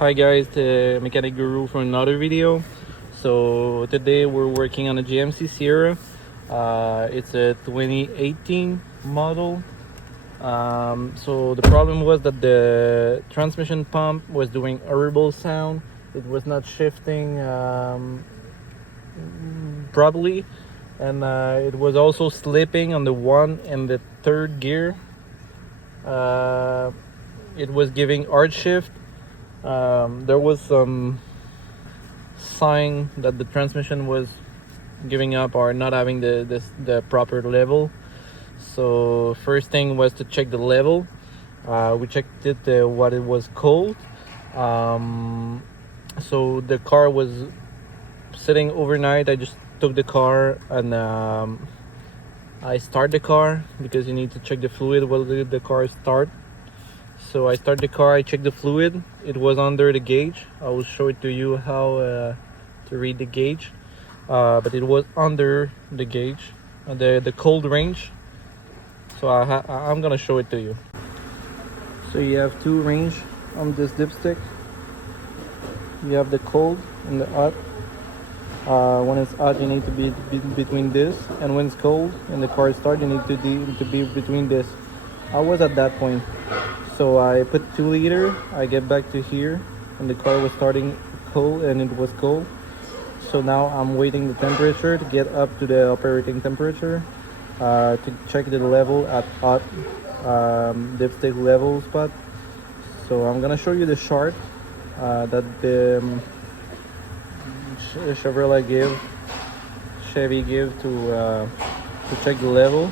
Hi guys, the Mechanic Guru for another video. So today we're working on a GMC Sierra. It's a 2018 model. So the problem was that the transmission pump was doing horrible sound. It was not shifting properly, and it was also slipping on the 1 and the 3rd gear. It was giving hard shift. There was some sign that the transmission was giving up or not having the proper level. So first thing was to check the level. We checked it what it was cold. So the car was sitting overnight. I just took the car and I start the car because you need to check the fluid while the car start. So I start the car, I check the fluid. It was under the gauge. I will show it to you how to read the gauge. But it was under the gauge, the cold range. So I'm gonna show it to you. So you have two range on this dipstick. You have the cold and the hot. When it's hot, you need to be between this, and when it's cold and the car starts, you need to be between this. I was at that point. So I put 2 liter, I get back to here, and the car was starting cold, and it was cold. So now I'm waiting the temperature to get up to the operating temperature to check the level at hot dipstick level spot. So I'm gonna show you the chart that the Chevy give to check the level.